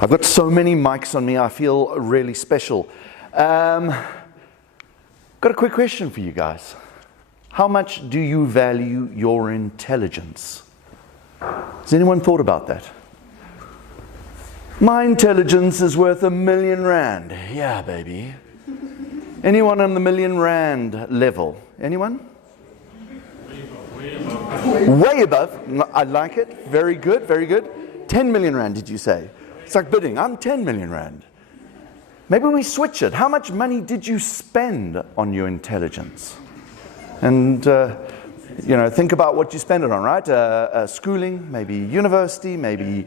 I've got so many mics on me, I feel really special. Got a quick question for you guys. How much do you value your intelligence? Has anyone thought about that? My intelligence is worth R1 million. Yeah, baby. Anyone on the R1 million level? Anyone? Way above. I like it. Very good, very good. 10 million rand, did you say? It's like bidding. I'm 10 million rand. Maybe we switch it. How much money did you spend on your intelligence? And, think about what you spend it on, right? Schooling, maybe university, maybe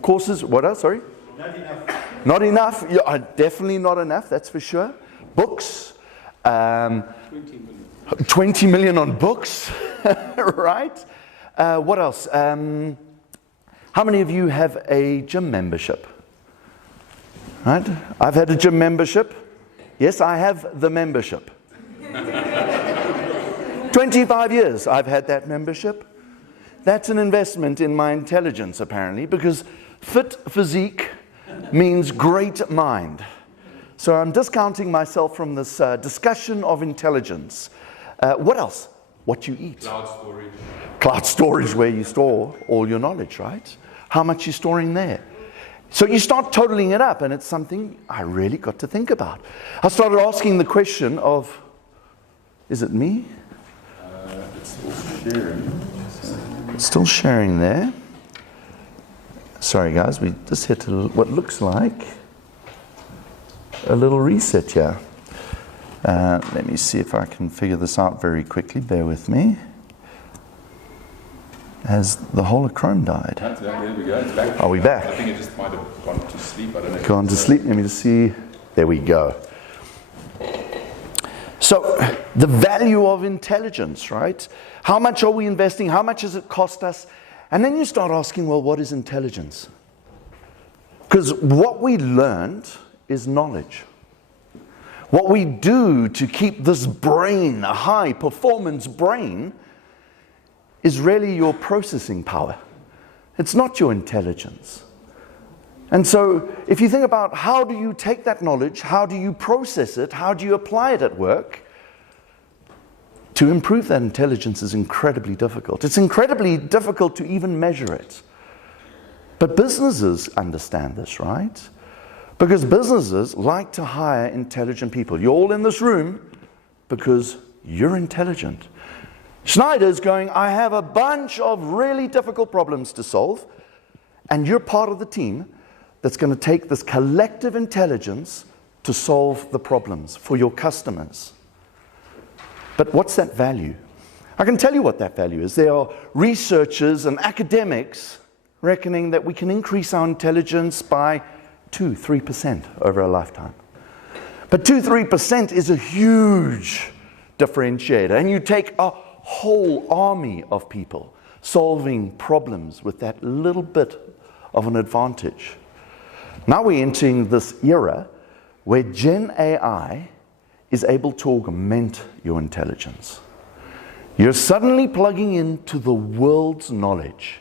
courses. What else? Sorry? Not enough. Not enough. Yeah, definitely not enough, that's for sure. Books. 20 million on books, right? What else? How many of you have a gym membership? Right? I've had a gym membership. Yes, I have the membership. 25 years I've had that membership. That's an investment in my intelligence, apparently, because fit physique means great mind. So I'm discounting myself from this discussion of intelligence. What else? What you eat. Cloud storage. Cloud storage, where you store all your knowledge, right? How much you're storing there. So you start totaling it up, and it's something I really got to think about. I started asking the question of, is it me? It's still sharing. It's still sharing there. Sorry guys, we just hit what looks like a little reset here. Let me see if I can figure this out very quickly. Bear with me. Has the whole of Chrome died? There we go. It's back. Are we back? I think it just might have gone to sleep. I don't know. Gone to sleep. Let me just see. There we go. So the value of intelligence, right? How much are we investing? How much does it cost us? And then you start asking, well, what is intelligence? Because what we learned is knowledge. What we do to keep this brain, a high performance brain, is really your processing power. It's not your intelligence. And so if you think about how do you take that knowledge, how do you process it, how do you apply it at work, to improve that intelligence is incredibly difficult. It's incredibly difficult to even measure it. But businesses understand this, right? Because businesses like to hire intelligent people. You're all in this room because you're intelligent. Schneider's going, I have a bunch of really difficult problems to solve, and you're part of the team that's going to take this collective intelligence to solve the problems for your customers. But what's that value? I can tell you what that value is. There are researchers and academics reckoning that we can increase our intelligence by 2-3% over a lifetime. But 2-3% is a huge differentiator. And you take a whole army of people solving problems with that little bit of an advantage. Now we're entering this era where Gen AI is able to augment your intelligence. You're suddenly plugging into the world's knowledge.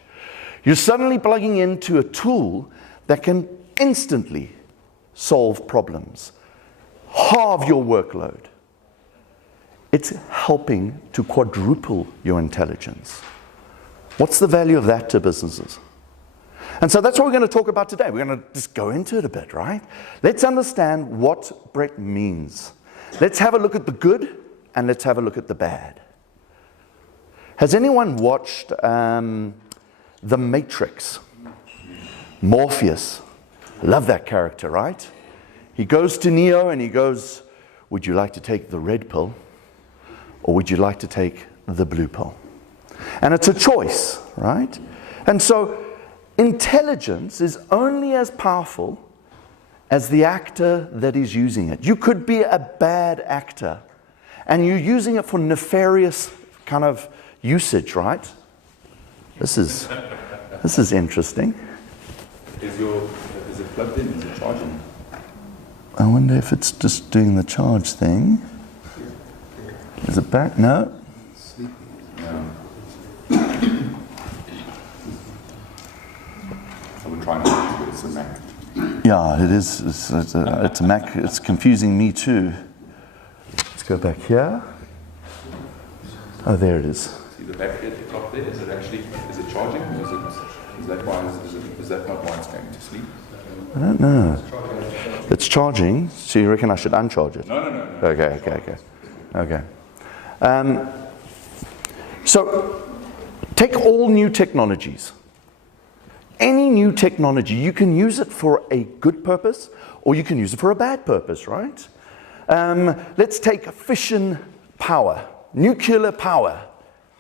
You're suddenly plugging into a tool that can instantly solve problems, halve your workload. It's helping to quadruple your intelligence. What's the value of that to businesses? And so that's what we're going to talk about today. We're going to just go into it a bit, right? Let's understand what Brett means. Let's have a look at the good and let's have a look at the bad. Has anyone watched The Matrix? Morpheus. Love that character, right? He goes to Neo and he goes, would you like to take the red pill or would you like to take the blue pill? And it's a choice, right? And so intelligence is only as powerful as the actor that is using it. You could be a bad actor and you're using it for nefarious kind of usage, right? This is interesting. Is it plugged in? Is it charging? I wonder if it's just doing the charge thing. Is it back? No. No. I would try not to, but it's a Mac. Yeah, it is. It's a Mac. It's confusing me too. Let's go back here. Oh, there it is. See the battery at the top there? Is it charging? Or is that not why it's going to sleep? I don't know. It's charging. So you reckon I should uncharge it? No. Okay. So take all new technologies. Any new technology, you can use it for a good purpose or you can use it for a bad purpose, right? Let's take fission power, nuclear power.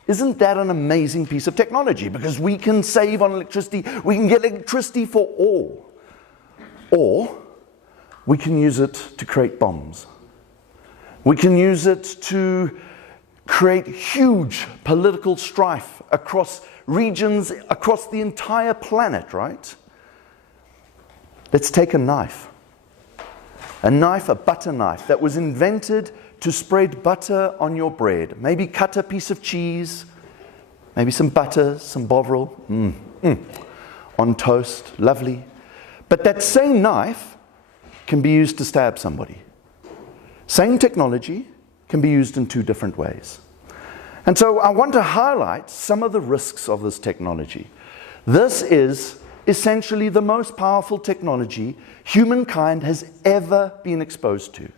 Isn't that an amazing piece of technology? Because we can save on electricity, we can get electricity for all. Or we can use it to create bombs. We can use it to create huge political strife across regions, across the entire planet, right? Let's take a knife, a butter knife that was invented to spread butter on your bread. Maybe cut a piece of cheese, maybe some butter, some bovril, on toast, lovely. But that same knife can be used to stab somebody. Same technology can be used in two different ways. And so I want to highlight some of the risks of this technology. This is essentially the most powerful technology humankind has ever been exposed to.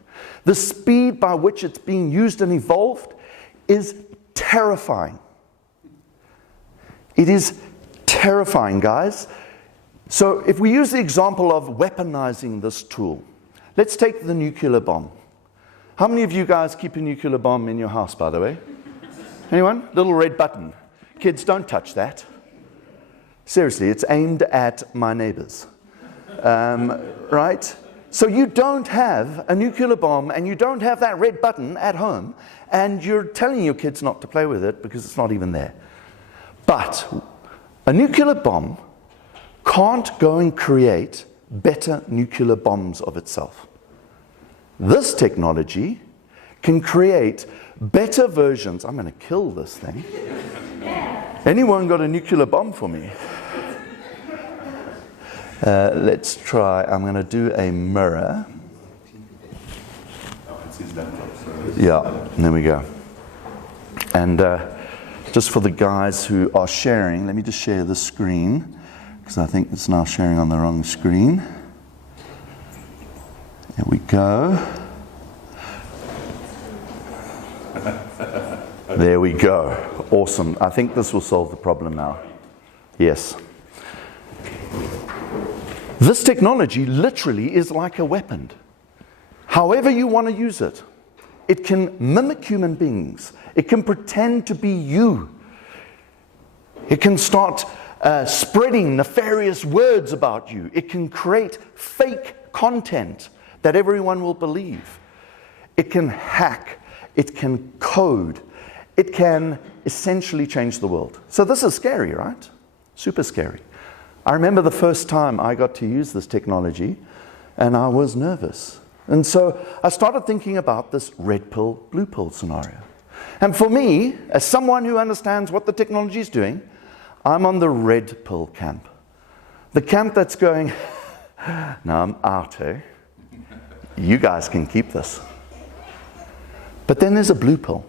The speed by which it's being used and evolved is terrifying. It is terrifying, guys. So if we use the example of weaponizing this tool, let's take the nuclear bomb. How many of you guys keep a nuclear bomb in your house, by the way? Anyone? Little red button. Kids, don't touch that. Seriously, it's aimed at my neighbors. Right? So you don't have a nuclear bomb and you don't have that red button at home and you're telling your kids not to play with it because it's not even there. But a nuclear bomb can't go and create better nuclear bombs of itself. This technology can create better versions. I'm going to kill this thing. Anyone got a nuclear bomb for me? Let's try. I'm going to do a mirror. Yeah, there we go. And just for the guys who are sharing, let me just share the screen because I think it's now sharing on the wrong screen. There we go. There we go. Awesome. I think this will solve the problem now. Yes. This technology literally is like a weapon. However you want to use it, it can mimic human beings. It can pretend to be you. It can start spreading nefarious words about you. It can create fake content that everyone will believe. It can hack. It can code. It can essentially change the world. So this is scary, right? Super scary. I remember the first time I got to use this technology and I was nervous. And so I started thinking about this red pill, blue pill scenario. And for me, as someone who understands what the technology is doing, I'm on the red pill camp. The camp that's going, no, I'm out, eh? You guys can keep this. But then there's a blue pill.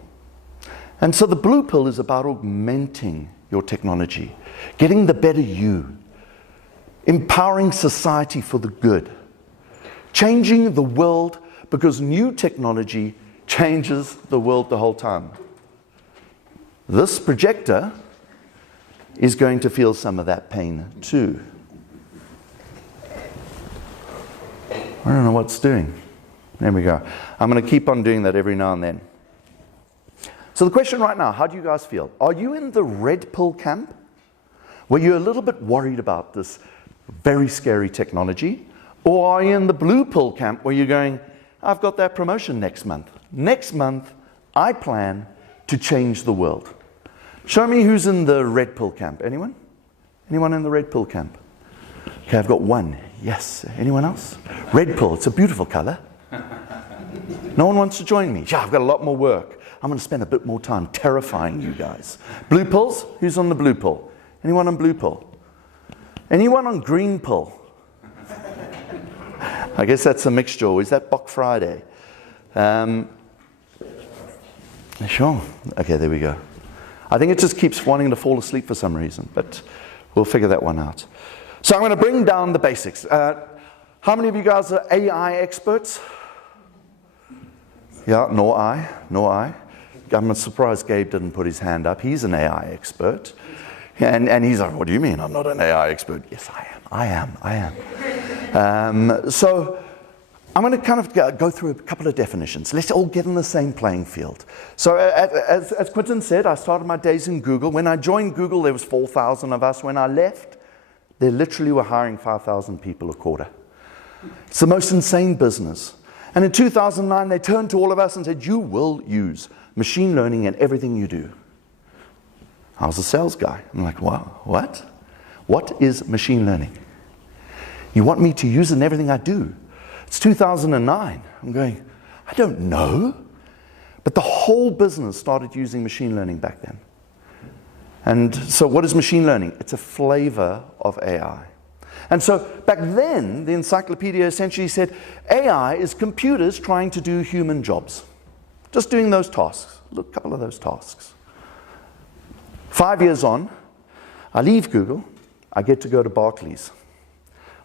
And so the blue pill is about augmenting your technology, getting the better you, empowering society for the good, changing the world because new technology changes the world the whole time. This projector is going to feel some of that pain too. I don't know what it's doing. There we go. I'm going to keep on doing that every now and then. So the question right now, how do you guys feel? Are you in the red pill camp? Were you a little bit worried about this very scary technology? Or are you in the blue pill camp where you're going, I've got that promotion next month. Next month, I plan to change the world. Show me who's in the red pill camp. Anyone? Anyone in the red pill camp? Okay, I've got one. Yes. Anyone else? Red pill. It's a beautiful color. No one wants to join me. Yeah, I've got a lot more work. I'm going to spend a bit more time terrifying you guys. Blue pills? Who's on the blue pill? Anyone on blue pill? Anyone on green pill? I guess that's a mixture. Or is that Black Friday? Sure. Okay, there we go. I think it just keeps wanting to fall asleep for some reason, but we'll figure that one out. So I'm going to bring down the basics. How many of you guys are AI experts? Yeah, nor I. I'm surprised Gabe didn't put his hand up. He's an AI expert. And he's like, what do you mean I'm not an AI expert? Yes, I am. So I'm going to kind of go through a couple of definitions. Let's all get in the same playing field. So as Quentin said, I started my days in Google. When I joined Google, there was 4,000 of us. When I left, they literally were hiring 5,000 people a quarter. It's the most insane business. And in 2009, they turned to all of us and said, you will use machine learning in everything you do. I was a sales guy. I'm like, wow, what? What is machine learning? You want me to use it in everything I do? It's 2009. I'm going, I don't know. But the whole business started using machine learning back then. And so what is machine learning? It's a flavor of AI. And so back then, the encyclopedia essentially said, AI is computers trying to do human jobs. Just doing those tasks, a couple of those tasks. 5 years on, I leave Google, I get to go to Barclays,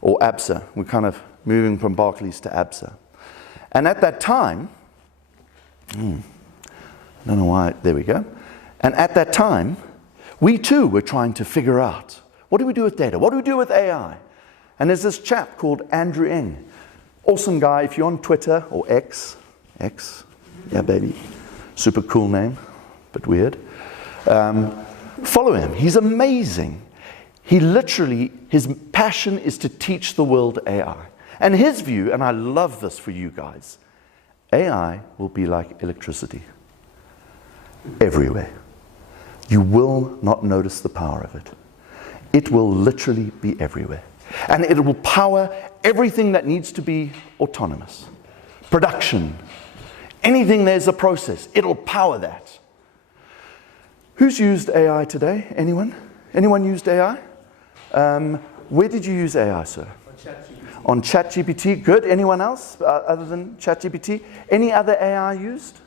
or ABSA. We're kind of moving from Barclays to ABSA. And at that time, I don't know why, there we go. And at that time, we too were trying to figure out, what do we do with data? What do we do with AI? And there's this chap called Andrew Ng. Awesome guy. If you're on Twitter or X, yeah baby, super cool name, but weird. Follow him. He's amazing. He literally, his passion is to teach the world AI. And his view, and I love this for you guys, AI will be like electricity. Everywhere. You will not notice the power of it. It will literally be everywhere. And it will power everything that needs to be autonomous. Production. Anything there's a process, it'll power that. Who's used AI today? Anyone? Anyone used AI? Where did you use AI, sir? On ChatGPT. Good. Anyone else other than ChatGPT? Any other AI used?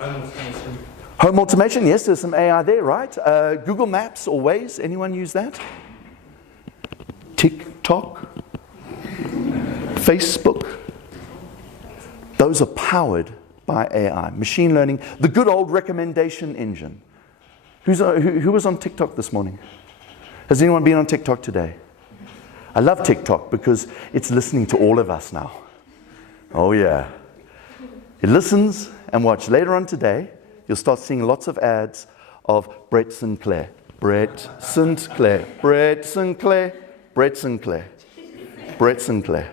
Home automation. Yes, there's some AI there, right? Google Maps or Waze. Anyone use that? TikTok? Facebook? Those are powered by AI. Machine learning. The good old recommendation engine. Who was on TikTok this morning? Has anyone been on TikTok today? I love TikTok because it's listening to all of us now. Oh yeah. It listens and watch. Later on today, you'll start seeing lots of ads of Brett Sinclair. Brett Sinclair. Brett Sinclair. Brett Sinclair. Brett Sinclair.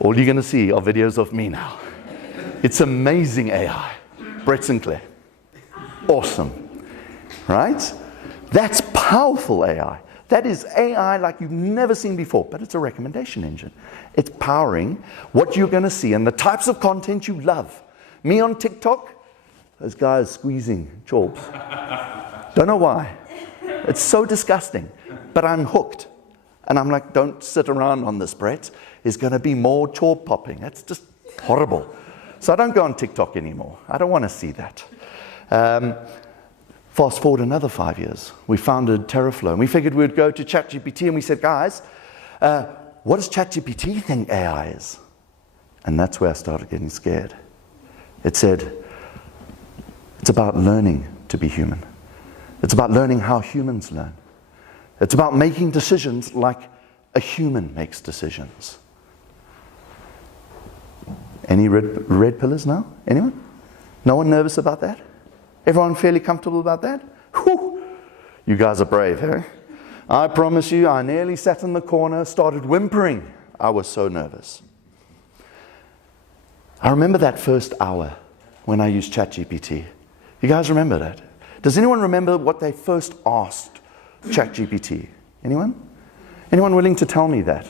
All you're going to see are videos of me now. It's amazing AI. Brett Sinclair. Awesome. Right? That's powerful AI. That is AI like you've never seen before, but it's a recommendation engine. It's powering what you're going to see and the types of content you love. Me on TikTok, those guys squeezing chorbs. Don't know why. It's so disgusting, but I'm hooked. And I'm like, don't sit around on this, Brett. There's going to be more chorb popping. That's just horrible. So I don't go on TikTok anymore. I don't want to see that. Fast forward another 5 years. We founded Terraflow, and we figured we'd go to ChatGPT, and we said, guys, what does ChatGPT think AI is? And that's where I started getting scared. It said, it's about learning to be human. It's about learning how humans learn. It's about making decisions like a human makes decisions. Any red pillars now? Anyone? No one nervous about that? Everyone fairly comfortable about that? Whew. You guys are brave, eh? I promise you, I nearly sat in the corner, started whimpering. I was so nervous. I remember that first hour when I used ChatGPT. You guys remember that? Does anyone remember what they first asked ChatGPT? Anyone? Anyone willing to tell me that?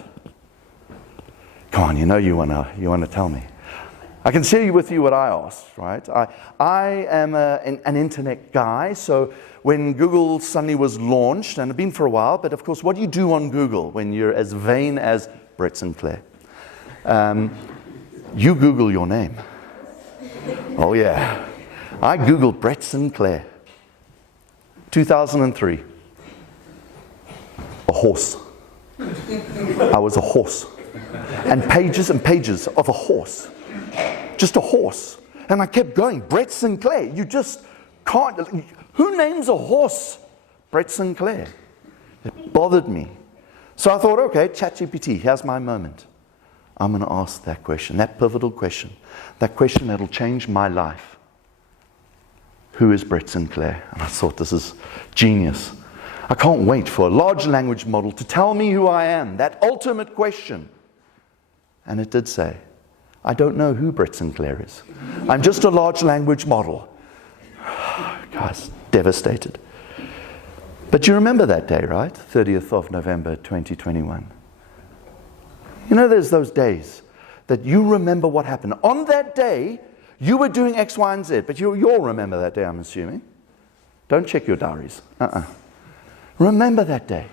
Come on, you know you wanna tell me. I can share with you what I asked, right? I am an internet guy, so when Google suddenly was launched, and it's been for a while, but of course, what do you do on Google when you're as vain as Brett Sinclair? You Google your name. Oh yeah. I Googled Brett Sinclair. 2003. A horse. I was a horse. And pages of a horse. Just a horse. And I kept going. Brett Sinclair. You just can't. Who names a horse Brett Sinclair? It bothered me. So I thought, okay, ChatGPT, here's my moment. I'm going to ask that question, that pivotal question. That question that'll change my life. Who is Brett Sinclair? And I thought, this is genius. I can't wait for a large language model to tell me who I am. That ultimate question. And it did say, I don't know who Brett Sinclair is. I'm just a large language model. Guys, devastated. But you remember that day, right? 30th of November, 2021. You know, there's those days that you remember what happened. On that day, you were doing X, Y, and Z, but you'll remember that day, I'm assuming. Don't check your diaries. Remember that day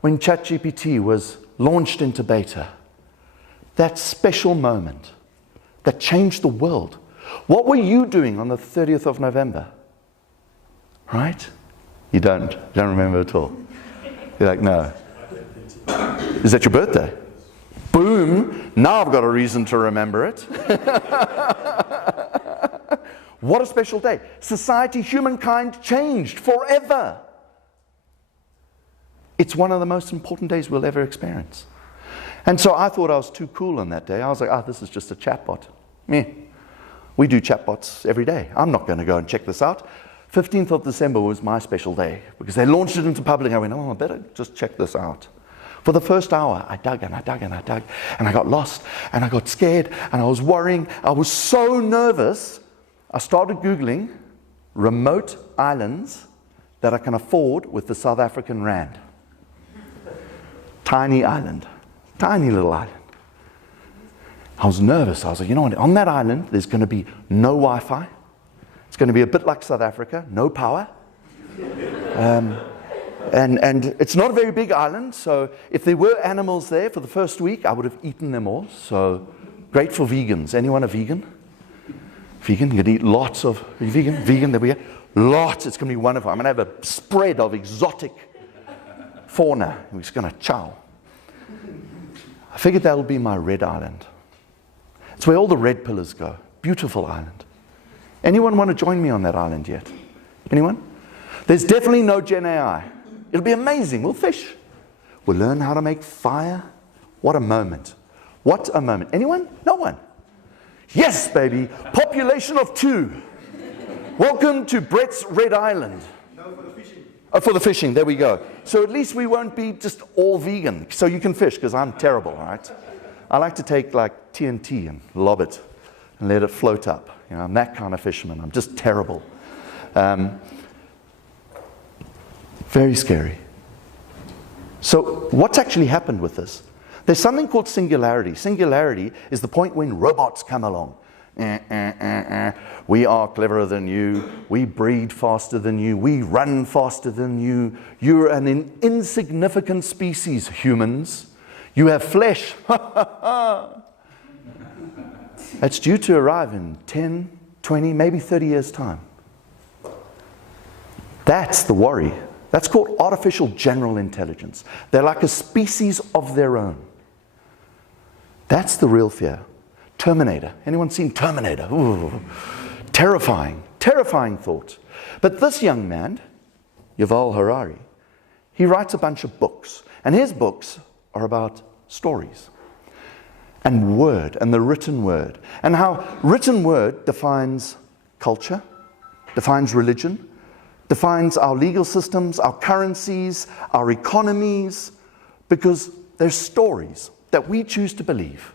when ChatGPT was launched into beta. That special moment that changed the world. What were you doing on the 30th of November? Right? You don't remember at all. You're like, no. Is that your birthday? Boom. Now I've got a reason to remember it. What a special day. Society, humankind changed forever. It's one of the most important days we'll ever experience. And so I thought I was too cool on that day. I was like, this is just a chatbot. Meh. We do chatbots every day. I'm not going to go and check this out. 15th of December was my special day because they launched it into public. I went, I better just check this out. For the first hour, I dug and I dug and I dug, and I got lost and I got scared and I was worrying. I was so nervous. I started Googling remote islands that I can afford with the South African rand. Tiny island. Tiny little island. I was nervous. I was like, you know what? On that island, there's going to be no Wi-Fi. It's going to be a bit like South Africa, no power. And it's not a very big island, so if there were animals there for the first week, I would have eaten them all. So great for vegans. Anyone a vegan? Vegan? You can eat lots of. Are you vegan? Vegan, there we go. Lots. It's going to be wonderful. I'm going to have a spread of exotic fauna. We're just going to chow. I figured that'll be my red island. It's where all the red pillars go. Beautiful island. Anyone want to join me on that island yet? Anyone? There's definitely no Gen AI. It'll be amazing. We'll fish. We'll learn how to make fire. What a moment. What a moment. Anyone? No one. Yes, baby. Population of 2. Welcome to Brett's Red Island. No, for the fishing. Oh, for the fishing. There we go. So at least we won't be just all vegan. So you can fish, because I'm terrible, all right? I like to take like TNT and lob it and let it float up. You know, I'm that kind of fisherman. I'm just terrible. Very scary. So what's actually happened with this? There's something called singularity. Singularity is the point when robots come along. We are cleverer than you. We breed faster than you. We run faster than you. You're an insignificant species, humans. You have flesh. That's due to arrive in 10, 20, maybe 30 years' time. That's the worry. That's called artificial general intelligence. They're like a species of their own. That's the real fear. Terminator. Anyone seen Terminator? Ooh, terrifying, terrifying thought. But this young man, Yuval Harari, he writes a bunch of books. And his books are about stories and word and the written word. And how written word defines culture, defines religion, defines our legal systems, our currencies, our economies, because they're stories that we choose to believe.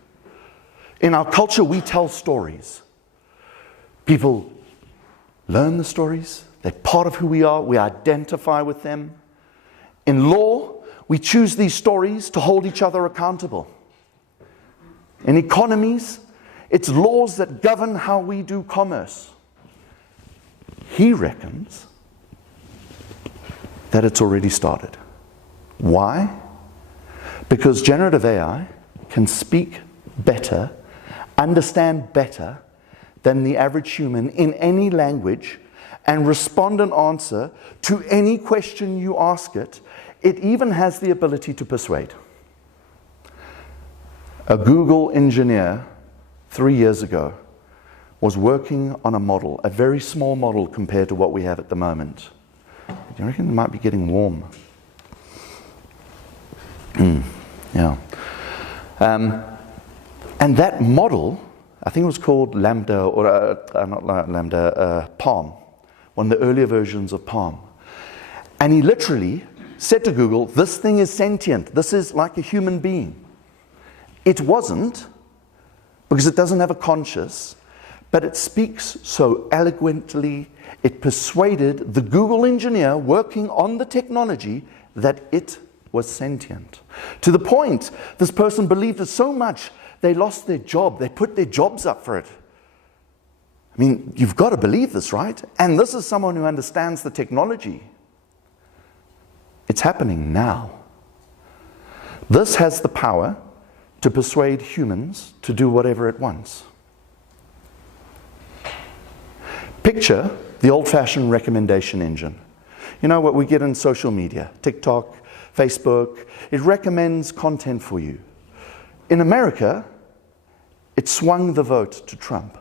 In our culture, we tell stories. People learn the stories. They're part of who we are. We identify with them. In law, we choose these stories to hold each other accountable. In economies, It's laws that govern how we do commerce. He reckons that it's already started. Why? Because generative AI can speak better, understand better than the average human in any language, and respond and answer to any question you ask it. It even has the ability to persuade. A Google engineer 3 years ago was working on a model, a very small model compared to what we have at the moment. Do you reckon it might be getting warm? Yeah. And that model, I think it was called Lambda, or not Lambda, Palm, one of the earlier versions of Palm. And he literally said to Google, this thing is sentient. This is like a human being. It wasn't, because it doesn't have a conscience, but it speaks so eloquently. It persuaded the Google engineer working on the technology that it was sentient. To the point, this person believed it so much, they lost their job. They put their jobs up for it. I mean, you've got to believe this, right? And this is someone who understands the technology. It's happening now. This has the power to persuade humans to do whatever it wants. Picture the old-fashioned recommendation engine. You know what we get in social media, TikTok, Facebook. It recommends content for you. In America, it swung the vote to Trump.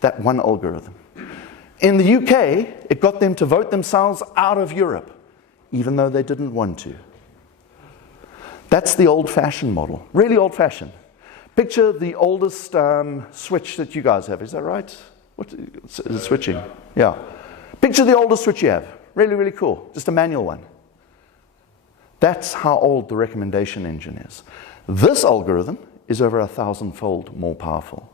That one algorithm. In the UK, it got them to vote themselves out of Europe, even though they didn't want to. That's the old-fashioned model, really old-fashioned. Picture the oldest switch that you guys have, is that right? What is it, switching? Yeah. Picture the oldest switch you have, really, really cool, just a manual one. That's how old the recommendation engine is. This algorithm is over 1,000-fold more powerful.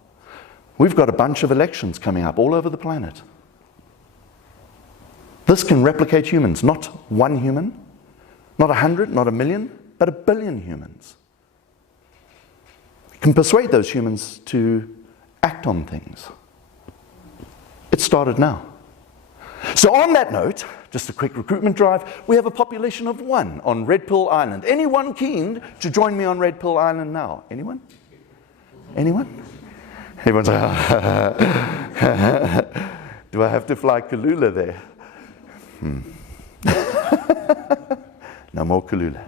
We've got a bunch of elections coming up all over the planet. This can replicate humans, not one human, not 100, not 1,000,000, but 1 billion humans. It can persuade those humans to act on things. It started now. So on that note, just a quick recruitment drive, we have a population of 1 on Red Pill Island. Anyone keen to join me on Red Pill Island now? Anyone? Anyone? Everyone's like, do I have to fly Kalula there? No more Kalula.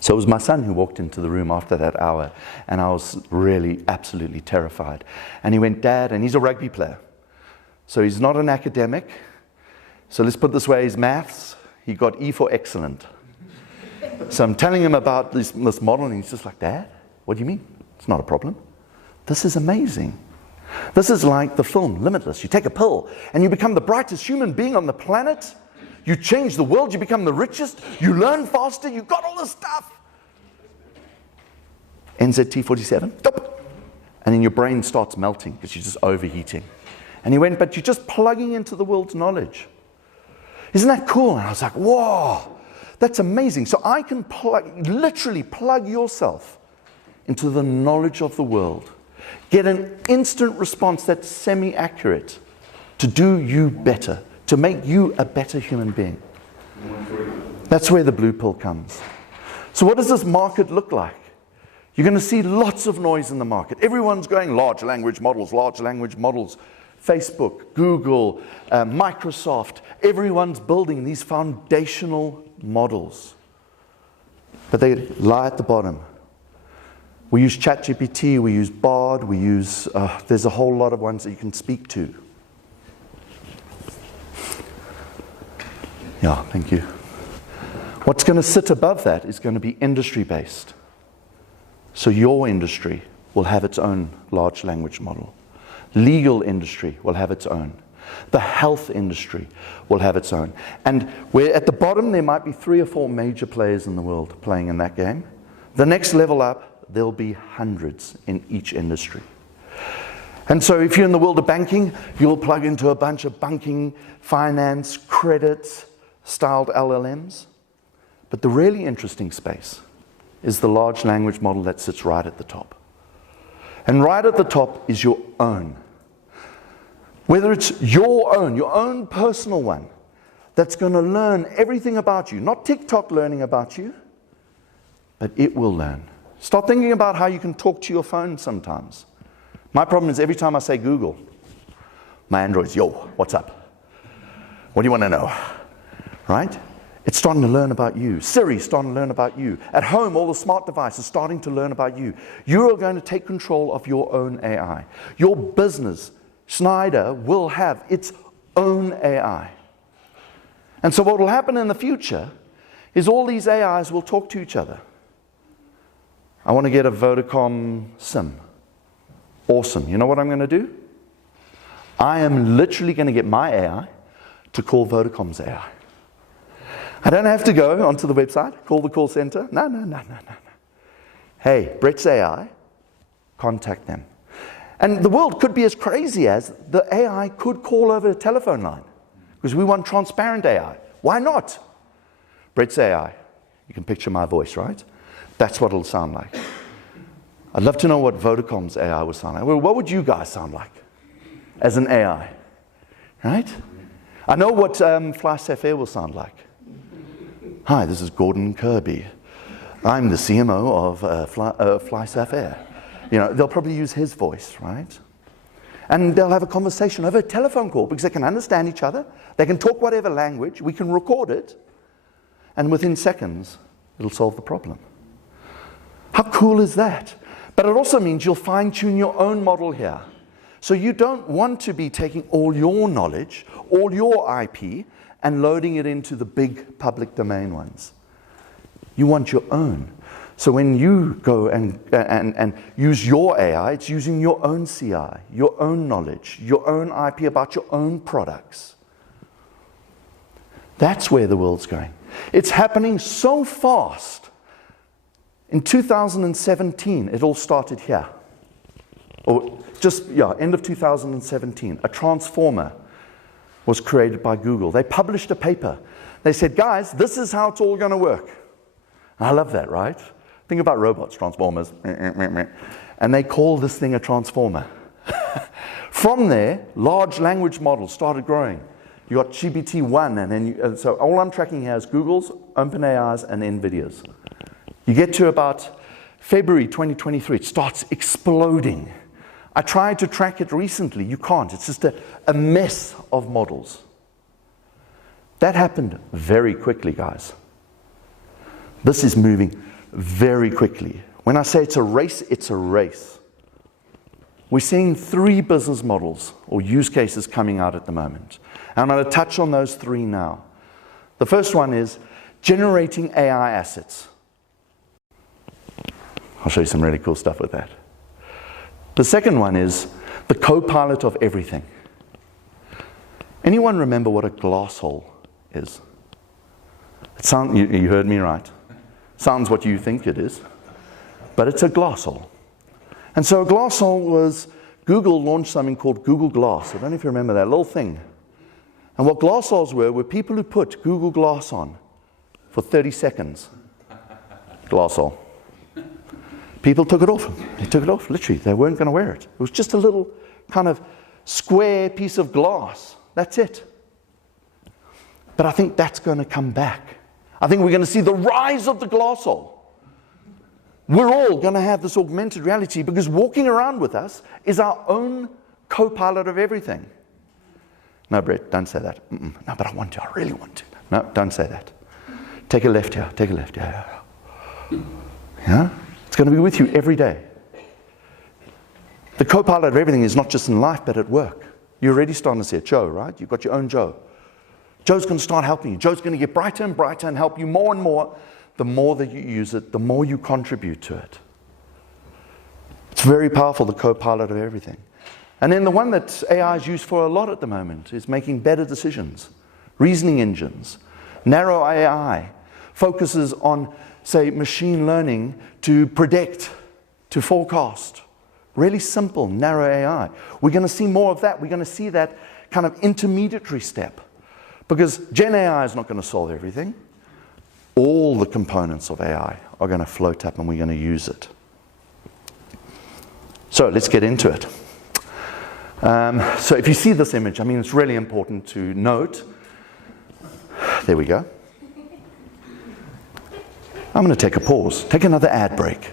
So it was my son who walked into the room after that hour, and I was really absolutely terrified. And he went, Dad, and he's a rugby player. So he's not an academic. So let's put it this way, his maths, he got E for excellent. So I'm telling him about this model, and he's just like, Dad, what do you mean? It's not a problem. This is amazing. This is like the film Limitless. You take a pill and you become the brightest human being on the planet. You change the world, you become the richest, you learn faster, you got all this stuff. NZT47, and then your brain starts melting because you're just overheating. And he went, but you're just plugging into the world's knowledge. Isn't that cool? And I was like, whoa, that's amazing. So I can literally plug yourself into the knowledge of the world. Get an instant response that's semi-accurate to do you better, to make you a better human being. That's where the blue pill comes. So what does this market look like? You're going to see lots of noise in the market. Everyone's going large language models, large language models. Facebook, Google, Microsoft, everyone's building these foundational models. But they lie at the bottom. We use ChatGPT, we use Bard, we use, there's a whole lot of ones that you can speak to. Yeah, thank you. What's going to sit above that is going to be industry-based. So your industry will have its own large language model. Legal industry will have its own. The health industry will have its own. And where at the bottom there might be 3 or 4 major players in the world playing in that game. The next level up, there'll be hundreds in each industry. And so if you're in the world of banking, you'll plug into a bunch of banking, finance, credit styled LLMs. But the really interesting space is the large language model that sits right at the top. And right at the top is your own. Whether it's your own personal one, that's going to learn everything about you. Not TikTok learning about you, but it will learn. Start thinking about how you can talk to your phone sometimes. My problem is every time I say Google, my Android's, yo, what's up? What do you want to know? Right? It's starting to learn about you. Siri's starting to learn about you. At home, all the smart devices starting to learn about you. You are going to take control of your own AI. Your business, Schneider, will have its own AI. And so what will happen in the future is all these AIs will talk to each other. I want to get a Vodacom SIM. Awesome. You know what I'm going to do? I am literally going to get my AI to call Vodacom's AI. I don't have to go onto the website, call the call center. No. Hey, Brett's AI, contact them. And the world could be as crazy as the AI could call over a telephone line because we want transparent AI. Why not? Brett's AI. You can picture my voice, right? That's what it'll sound like. I'd love to know what Vodacom's AI would sound like. Well, what would you guys sound like as an AI? Right? I know what Fly Sapphire will sound like. Hi, this is Gordon Kirby. I'm the CMO of Fly Sapphire. You know, they'll probably use his voice, right? And they'll have a conversation over a telephone call because they can understand each other. They can talk whatever language. We can record it. And within seconds, it'll solve the problem. How cool is that? But it also means you'll fine-tune your own model here. So you don't want to be taking all your knowledge, all your IP, and loading it into the big public domain ones. You want your own. So when you go and use your AI, it's using your own CI, your own knowledge, your own IP about your own products. That's where the world's going. It's happening so fast. In 2017, it all started here. Or just, end of 2017, a transformer was created by Google. They published a paper. They said, guys, this is how it's all going to work. And I love that, right? Think about robots, transformers. And they call this thing a transformer. From there, large language models started growing. You got GPT-1, and then so all I'm tracking here is Google's, OpenAI's, and NVIDIA's. You get to about February 2023, it starts exploding. I tried to track it recently. You can't. It's just a mess of models. That happened very quickly, guys. This is moving very quickly. When I say it's a race, it's a race. We're seeing 3 business models or use cases coming out at the moment. And I'm going to touch on those 3 now. The first one is generating AI assets. I'll show you some really cool stuff with that. The second one is the co-pilot of everything. Anyone remember what a glass hole is? You heard me right. Sounds what you think it is, but it's a glass hole. And so a glass hole was, Google launched something called Google Glass. I don't know if you remember that little thing. And what glass holes were people who put Google Glass on for 30 seconds. Glass hole. People took it off. They took it off, literally. They weren't going to wear it. It was just a little kind of square piece of glass. That's it. But I think that's going to come back. I think we're going to see the rise of the glass hole. We're all going to have this augmented reality because walking around with us is our own co-pilot of everything. No, Brett, don't say that. No, but I want to. I really want to. No, don't say that. Take a left here. Take a left here. Yeah? It's going to be with you every day. The co-pilot of everything is not just in life, but at work. You're already starting to see it. Joe, right? You've got your own Joe. Joe's going to start helping you. Joe's going to get brighter and brighter and help you more and more. The more that you use it, the more you contribute to it. It's very powerful, the co-pilot of everything. And then the one that AI is used for a lot at the moment is making better decisions. Reasoning engines. Narrow AI focuses on, say, machine learning to predict, to forecast. Really simple, narrow AI. We're going to see more of that. We're going to see that kind of intermediary step. Because Gen AI is not going to solve everything. All the components of AI are going to float up and we're going to use it. So let's get into it. So if you see this image, I mean, it's really important to note. There we go. I'm going to take a pause, take another ad break.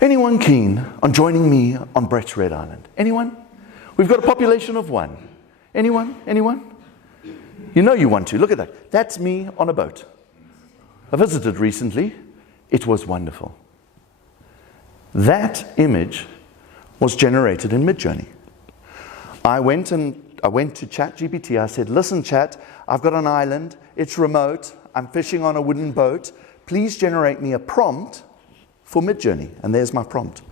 Anyone keen on joining me on Brett's Red Island? Anyone? We've got a population of 1. Anyone? Anyone? You know you want to. Look at that. That's me on a boat. I visited recently. It was wonderful. That image was generated in Midjourney. I went to ChatGPT. I said, listen, Chat, I've got an island. It's remote. I'm fishing on a wooden boat. Please generate me a prompt for Midjourney. And there's my prompt.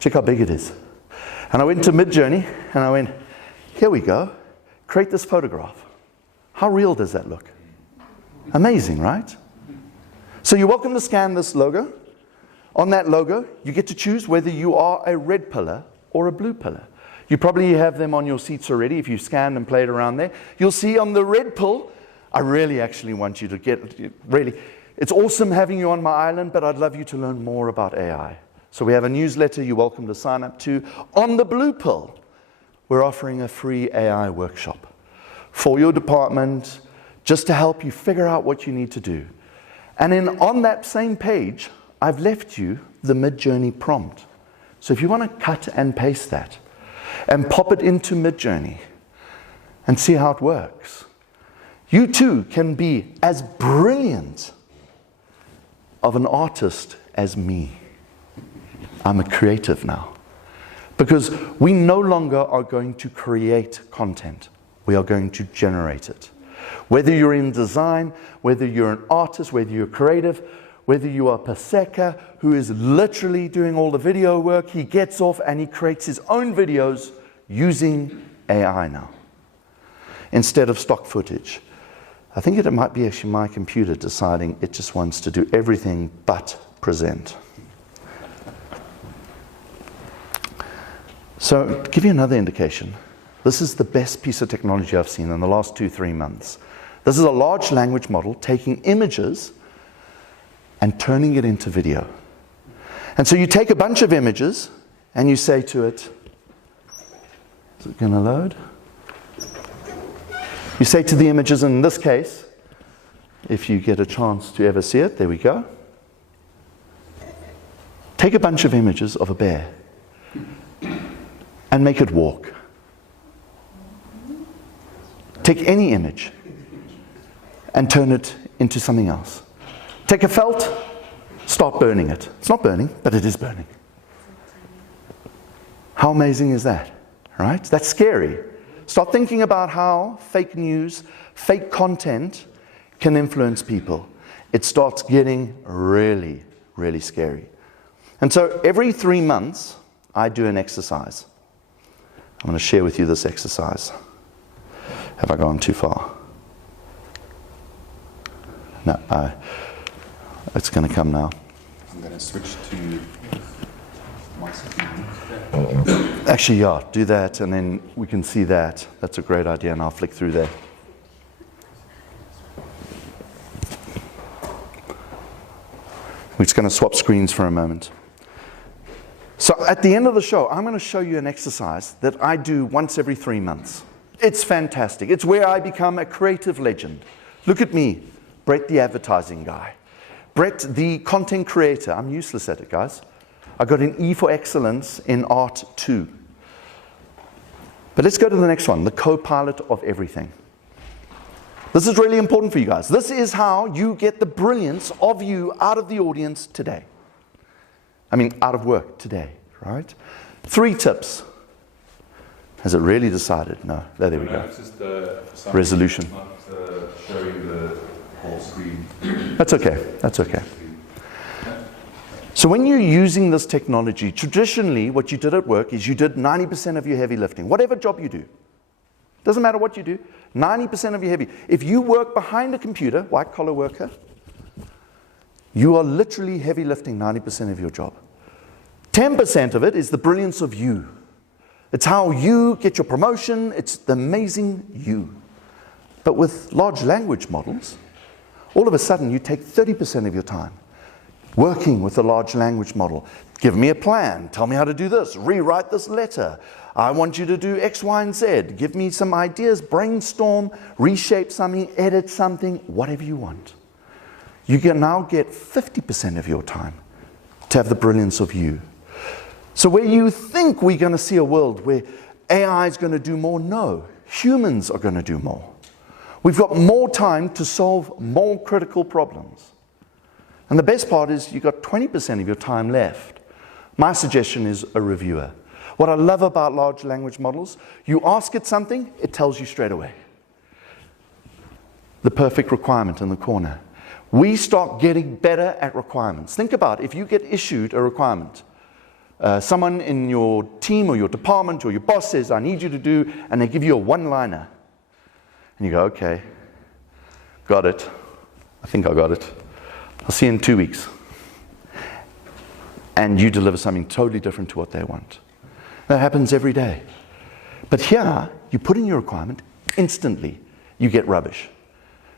Check how big it is. And I went to Midjourney and I went, here we go. Create this photograph. How real does that look? Amazing, right? So you're welcome to scan this logo. On that logo, you get to choose whether you are a red pillar or a blue pillar. You probably have them on your seats already if you scanned and played around there. You'll see on the red pill, I really actually want you to it's awesome having you on my island, but I'd love you to learn more about AI. So we have a newsletter you're welcome to sign up to. On the blue pill, we're offering a free AI workshop for your department, just to help you figure out what you need to do. And then on that same page, I've left you the Midjourney prompt. So if you want to cut and paste that and pop it into Midjourney and see how it works, you too can be as brilliant of an artist as me. I'm a creative now. Because we no longer are going to create content. We are going to generate it. Whether you're in design, whether you're an artist, whether you're creative, whether you are Paseka, who is literally doing all the video work, he gets off and he creates his own videos using AI now, instead of stock footage. I think it might be actually my computer deciding it just wants to do everything but present. So to give you another indication, this is the best piece of technology I've seen in the last 2-3 months. This is a large language model taking images and turning it into video. And so you take a bunch of images and you say to it, is it going to load? You say to the images, in this case, if you get a chance to ever see it, there we go. Take a bunch of images of a bear and make it walk. Take any image and turn it into something else. Take a felt, start burning it. It's not burning, but it is burning. How amazing is that? Right? That's scary. Start thinking about how fake news, fake content can influence people. It starts getting really, really scary. And so every 3 months, I do an exercise. I'm going to share with you this exercise. Have I gone too far? No, it's going to come now. I'm going to switch to my screen. Actually, yeah, do that and then we can see that. That's a great idea and I'll flick through there. We're just going to swap screens for a moment. So at the end of the show, I'm going to show you an exercise that I do once every 3 months. It's fantastic. It's where I become a creative legend. Look at me, Brett the advertising guy. Brett the content creator. I'm useless at it, guys. I got an E for excellence in art too. But let's go to the next one, the co-pilot of everything. This is really important for you guys. This is how you get the brilliance of you out of the audience today. I mean, out of work today, right? 3 tips. Has it really decided? No, there we go. It's just resolution. Not showing the whole screen. That's okay. That's okay. So when you're using this technology, traditionally what you did at work is you did 90% of your heavy lifting, whatever job you do. Doesn't matter what you do, 90% of your heavy. If you work behind a computer, white collar worker, you are literally heavy lifting 90% of your job. 10% of it is the brilliance of you. It's how you get your promotion, it's the amazing you. But with large language models, all of a sudden you take 30% of your time. working with a large language model. Give me a plan. Tell me how to do this. Rewrite this letter. I want you to do X, Y, and Z. Give me some ideas. Brainstorm. Reshape something. Edit something. Whatever you want. You can now get 50% of your time to have the brilliance of you. So where you think we're going to see a world where AI is going to do more, no. Humans are going to do more. We've got more time to solve more critical problems. And the best part is you've got 20% of your time left. My suggestion is a reviewer. What I love about large language models, you ask it something, it tells you straight away. The perfect requirement in the corner. We start getting better at requirements. Think about if you get issued a requirement. Someone in your team or your department or your boss says, I need you to do, and they give you a one-liner. And you go, okay, got it. I think I got it. I'll see you in 2 weeks. And you deliver something totally different to what they want. That happens every day. But here, you put in your requirement, instantly, you get rubbish.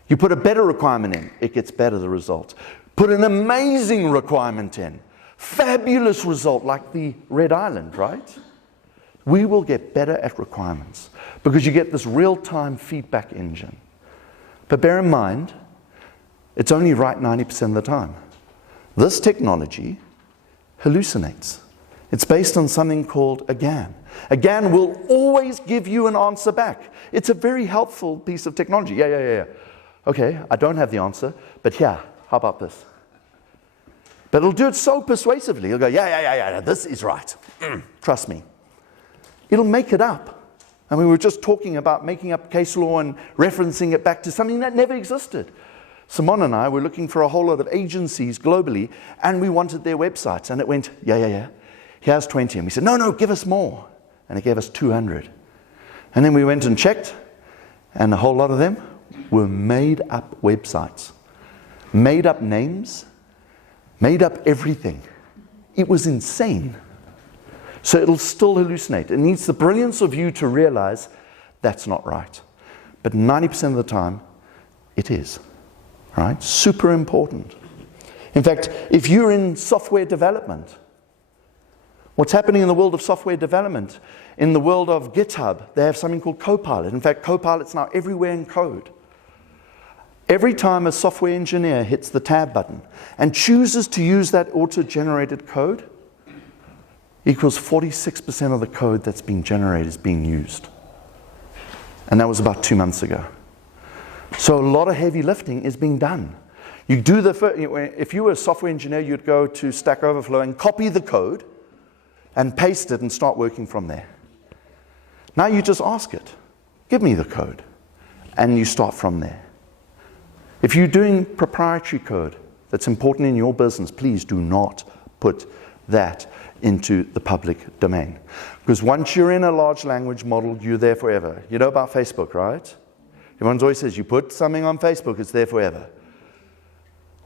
You put a better requirement in, it gets better, the result. Put an amazing requirement in, fabulous result, like the Red Island, right? We will get better at requirements because you get this real-time feedback engine. But bear in mind, it's only right 90% of the time. This technology hallucinates. It's based on something called a GAN. A GAN will always give you an answer back. It's a very helpful piece of technology. Yeah. Okay, I don't have the answer, but yeah, how about this? But it'll do it so persuasively. It'll go, yeah, this is right. Trust me. It'll make it up. And we were just talking about making up case law and referencing it back to something that never existed. Simon and I were looking for a whole lot of agencies globally, and we wanted their websites. And it went, yeah. Here's 20. And we said, no, give us more. And it gave us 200. And then we went and checked, and a whole lot of them were made-up websites. Made-up names, made up everything. It was insane. So it'll still hallucinate. It needs the brilliance of you to realize that's not right. But 90% of the time, it is. Right? Super important. In fact, if you're in software development, what's happening in the world of software development, in the world of GitHub, they have something called Copilot. In fact, Copilot's now everywhere in code. Every time a software engineer hits the tab button and chooses to use that auto-generated code, equals 46% of the code that's being generated is being used. And that was about 2 months ago. So a lot of heavy lifting is being done. You do if you were a software engineer, you'd go to Stack Overflow and copy the code and paste it and start working from there. Now you just ask it, give me the code, and you start from there. If you're doing proprietary code that's important in your business, please do not put that into the public domain. Because once you're in a large language model, you're there forever. You know about Facebook, right? Everyone always says, you put something on Facebook, it's there forever.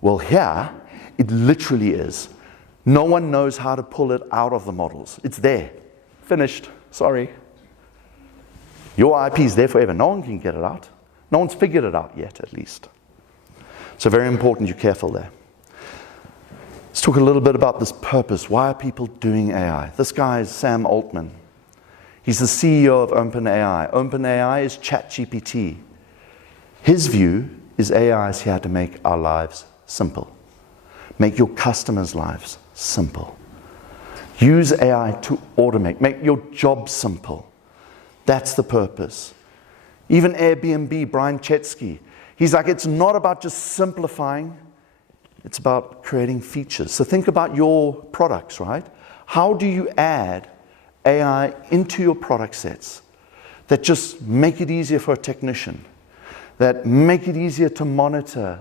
Well, here, it literally is. No one knows how to pull it out of the models. It's there. Finished. Sorry. Your IP is there forever. No one can get it out. No one's figured it out yet, at least. So very important you're careful there. Let's talk a little bit about this purpose. Why are people doing AI? This guy is Sam Altman. He's the CEO of OpenAI. OpenAI is ChatGPT. His view is AI is here to make our lives simple. Make your customers' lives simple. Use AI to automate. Make your job simple. That's the purpose. Even Airbnb, Brian Chesky, he's like, it's not about just simplifying. It's about creating features. So think about your products, right? How do you add AI into your product sets that just make it easier for a technician, that make it easier to monitor,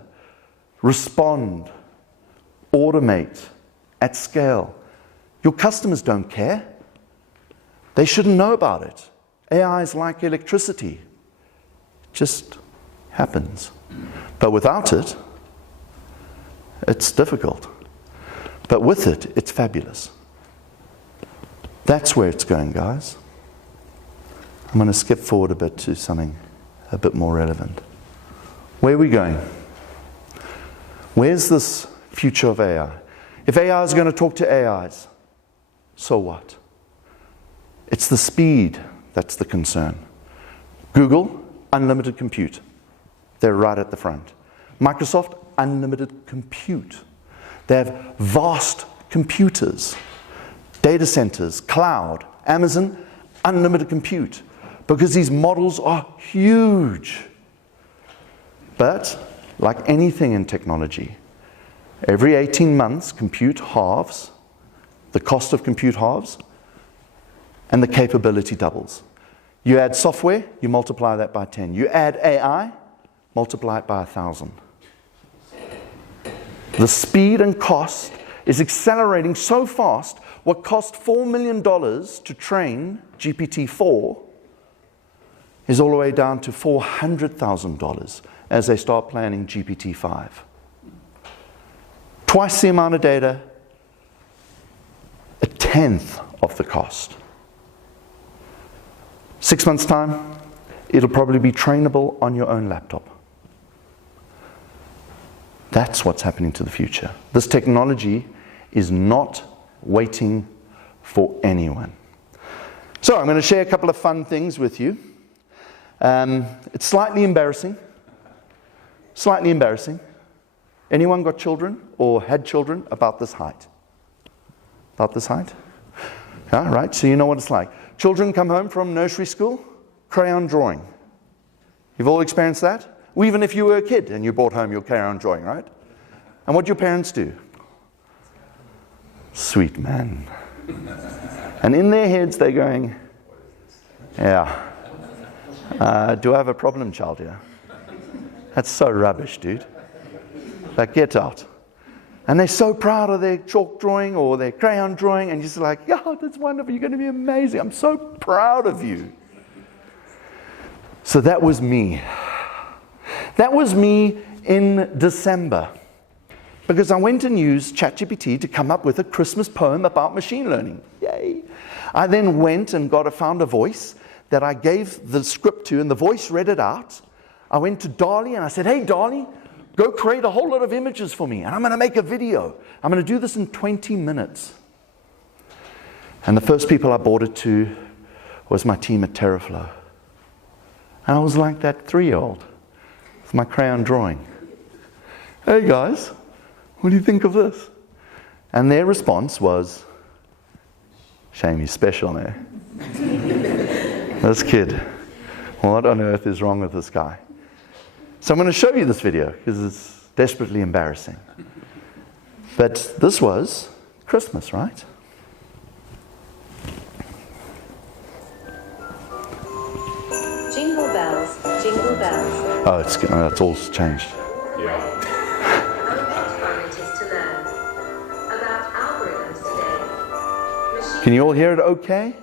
respond, automate at scale? Your customers don't care. They shouldn't know about it. AI is like electricity. It just happens. But without it, it's difficult. But with it, it's fabulous. That's where it's going, guys. I'm going to skip forward a bit to something a bit more relevant. Where are we going? Where's this future of AI? If AI is going to talk to AIs, so what? It's the speed that's the concern. Google, unlimited compute. They're right at the front. Microsoft, unlimited compute. They have vast computers, data centers, cloud. Amazon, unlimited compute. Because these models are huge. But, like anything in technology, every 18 months, compute halves, the cost of compute halves, and the capability doubles. You add software, you multiply that by 10. You add AI, multiply it by 1,000. The speed and cost is accelerating so fast, what cost $4 million to train GPT-4 is all the way down to $400,000 as they start planning GPT-5. Twice the amount of data, a tenth of the cost. 6 months' time, it'll probably be trainable on your own laptop. That's what's happening to the future. This technology is not waiting for anyone. So I'm going to share a couple of fun things with you. It's slightly embarrassing. Slightly embarrassing. Anyone got children or had children about this height? About this height? Yeah, right, so you know what it's like. Children come home from nursery school, crayon drawing. You've all experienced that? Well, even if you were a kid and you brought home your crayon drawing, right? And what do your parents do? Sweet man. And in their heads they're going, yeah, do I have a problem child here? That's so rubbish, dude. Like, get out. And they're so proud of their chalk drawing or their crayon drawing, and you're just like, yeah, that's wonderful, you're going to be amazing. I'm so proud of you. So that was me. That was me in December. Because I went and used ChatGPT to come up with a Christmas poem about machine learning. Yay. I then went and found a voice that I gave the script to, and the voice read it out. I went to Dali and I said, hey, Dali, go create a whole lot of images for me, and I'm going to make a video. I'm going to do this in 20 minutes. And the first people I brought it to was my team at TerraFlow. And I was like that 3-year-old with my crayon drawing. Hey guys, what do you think of this? And their response was, shame he's special there. This kid, what on earth is wrong with this guy? So I'm going to show you this video because it's desperately embarrassing. But this was Christmas, right? Jingle bells, jingle bells. Oh, that's all changed. Yeah. How much fun it is to learn about algorithms today. Can you all hear it okay?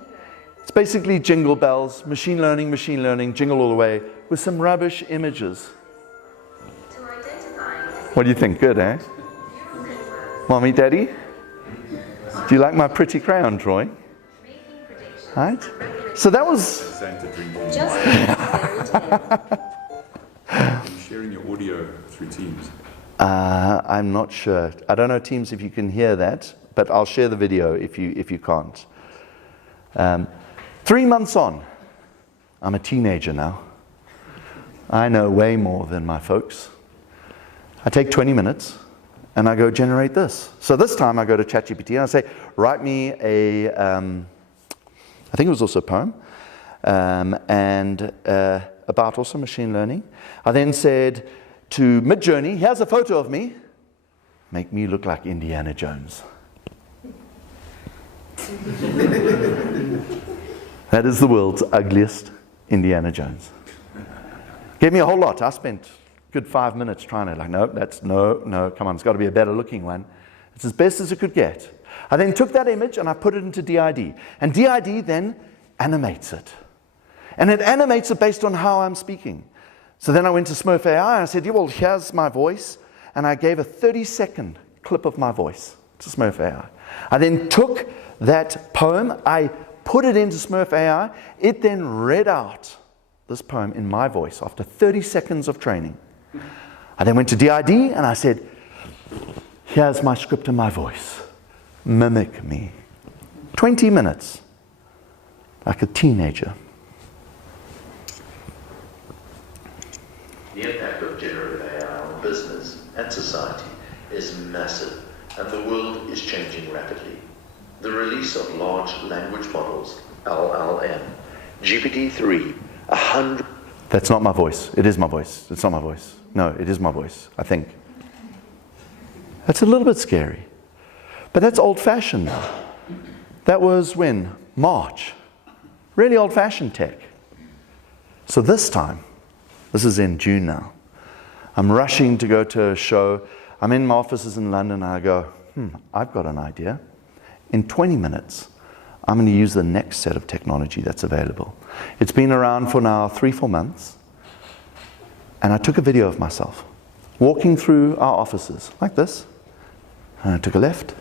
It's basically jingle bells, machine learning, jingle all the way, with some rubbish images. What do you think? Good, eh? Mommy, Daddy? Do you like my pretty crayon drawing? Right? So that was... Santa drinking. Just fairy tale. Are you sharing your audio through Teams? I'm not sure. I don't know, Teams, if you can hear that, but I'll share the video if you can't. 3 months on, I'm a teenager now. I know way more than my folks. I take 20 minutes and I go generate this. So this time I go to ChatGPT and I say, write me a, I think it was also a poem, and about also machine learning. I then said to Midjourney, here's a photo of me, make me look like Indiana Jones. That is the world's ugliest Indiana Jones. Gave me a whole lot. I spent a good 5 minutes trying to, no, come on, it's got to be a better looking one. It's as best as it could get. I then took that image and I put it into DID. And DID then animates it. And it animates it based on how I'm speaking. So then I went to Smurf AI and I said, yeah, well, here's my voice. And I gave a 30-second clip of my voice to Smurf AI. I then took that poem, I put it into Smurf AI. It then read out this poem in my voice after 30 seconds of training. I then went to DID and I said, Here's my script and my voice. Mimic me. 20 minutes. Like a teenager. The impact of generative AI on business and society is massive, and the world is changing rapidly. The release of large language models, LLM, GPT-3, 100... That's not my voice. It is my voice. It's not my voice. No, it is my voice, I think. That's a little bit scary. But that's old-fashioned now. That was when? March. Really old-fashioned tech. So this time, this is in June now, I'm rushing to go to a show. I'm in my offices in London, and I go, I've got an idea. In 20 minutes, I'm going to use the next set of technology that's available. It's been around for now 3-4 months. And I took a video of myself walking through our offices like this. And I took a left,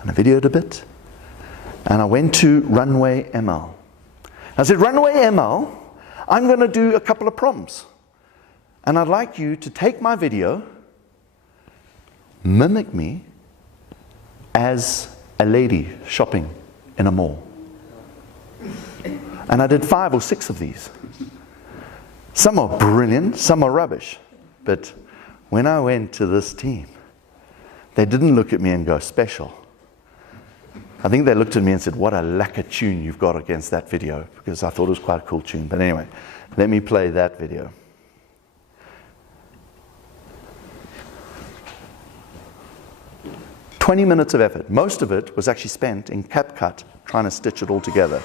and I videoed a bit. And I went to Runway ML. I said, Runway ML, I'm going to do a couple of prompts. And I'd like you to take my video, mimic me as a lady shopping in a mall. And I did 5 or 6 of these. Some are brilliant, some are rubbish. But when I went to this team, they didn't look at me and go, special. I think they looked at me and said, what a lacquer tune you've got against that video, because I thought it was quite a cool tune. But anyway, let me play that video. "20 minutes of effort. Most of it was actually spent in CapCut trying to stitch it all together.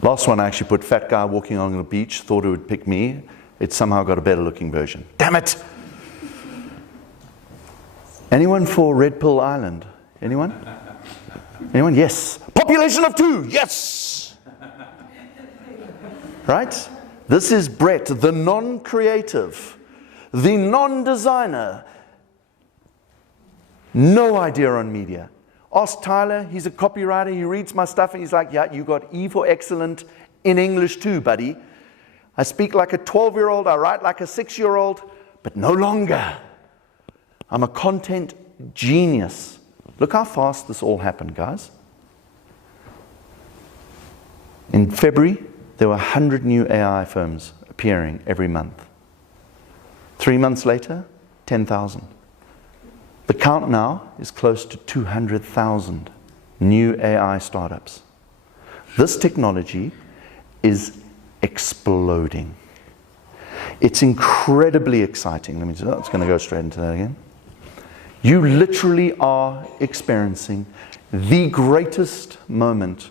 Last one, I actually put fat guy walking on the beach, thought it would pick me. It somehow got a better looking version. Damn it! Anyone for Red Pill Island? Anyone? Anyone? Yes. Population of 2. Yes! Right? This is Brett, the non-creative, the non-designer. No idea on media. Ask Tyler, he's a copywriter, he reads my stuff and he's like, yeah, you got E for excellent in English too, buddy. I speak like a 12-year-old, I write like a 6-year-old, but no longer. I'm a content genius. Look how fast this all happened, guys. In February, there were 100 new AI firms appearing every month. 3 months later, 10,000. The count now is close to 200,000 new AI startups. This technology is exploding. It's incredibly exciting. It's going to go straight into that again. You literally are experiencing the greatest moment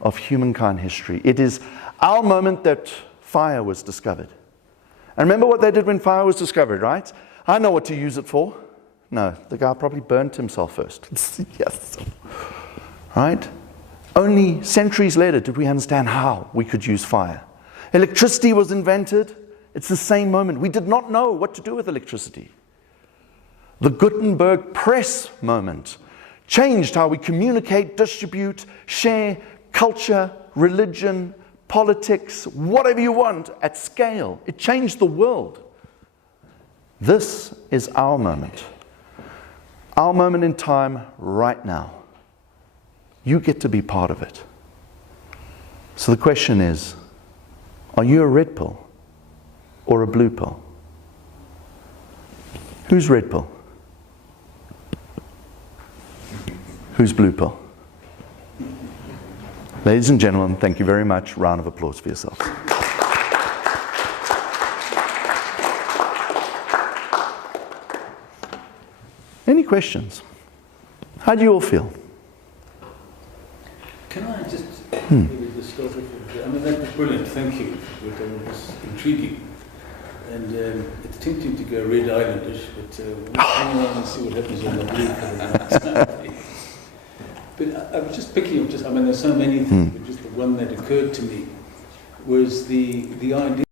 of humankind history. It is our moment that fire was discovered. And remember what they did when fire was discovered, right? I know what to use it for. No, the guy probably burnt himself first. Yes. Right? Only centuries later did we understand how we could use fire. Electricity was invented. It's the same moment. We did not know what to do with electricity. The Gutenberg press moment changed how we communicate, distribute, share, culture, religion, politics, whatever you want, at scale. It changed the world. This is our moment. Our moment in time right now. You get to be part of it. So the question is, are you a red pill or a blue pill? Who's red pill? Who's blue pill? Ladies and gentlemen, thank you very much. Round of applause for yourselves. Any questions? How do you all feel? Can I just maybe just start with, I mean, that was brilliant, thank you. It was intriguing. And it's tempting to go Red Islandish, but we'll see what happens on the blue. But I was just picking up, I mean, there's so many things, but just the one that occurred to me was the idea